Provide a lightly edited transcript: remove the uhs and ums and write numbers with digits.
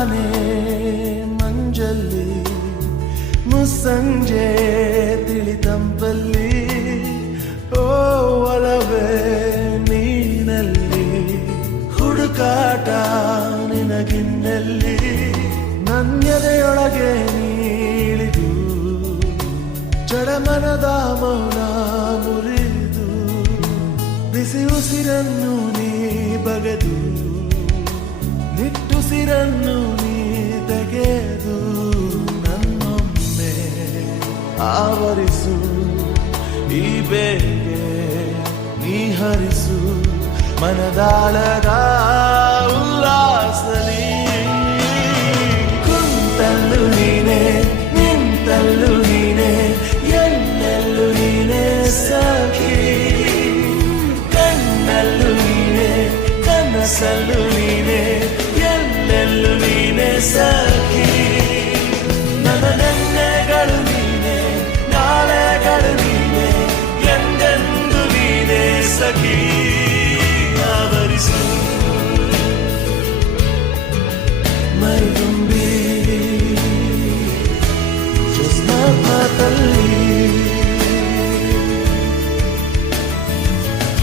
ತಾನೇ ಮಂಜಲ್ಲಿ ಮುಸ್ಸಂಜೆ ತಿಳಿತಂಪಲ್ಲಿ ಓ ಒಲವೇ ನೀನಲ್ಲಿ ಹುಡುಕಾಟ ನಿನಗಿನ್ನಲ್ಲಿ ನನ್ಯದೆಯೊಳಗೆ ನೀಳಿದು ಜಡಮನದ ಮೌನ ಮುರಿದು ಬಿಸಿ ಉಸಿರನ್ನು ನೀ ಬಗೆದು ನಿಟ್ಟುಸಿರನ್ನು ನೀ ತೆಗೆದು ನನ್ನೊಮ್ಮೆ ಆವರಿಸು ಈ ಬೇಗೆ ನೀ ಹರಿಸು ಮನದಾಳದ ಉಲ್ಲಾಸಲಿ ಕುಂತಲ್ಲು ನೀನೆ ನಿಂತಲ್ಲು ನೀನೆ ಎಲ್ಲೆಲ್ಲೂ ನೀನೆ ಸಖಿ ಕಣ್ಣಲ್ಲೂ ನೀನೆ ಕನಸಲ್ಲೂ ನೀನೆ ಎಲ್ಲೆಲ್ಲೂ ನೀನೆ ಸಖಿ ನನ್ನ ನೆನ್ನೆಗಳು ನೀನೆ ನಾಳೆಗಳು ನೀನೆ ಎಂದೆಂದು ನೀನೆ ಸಖಿ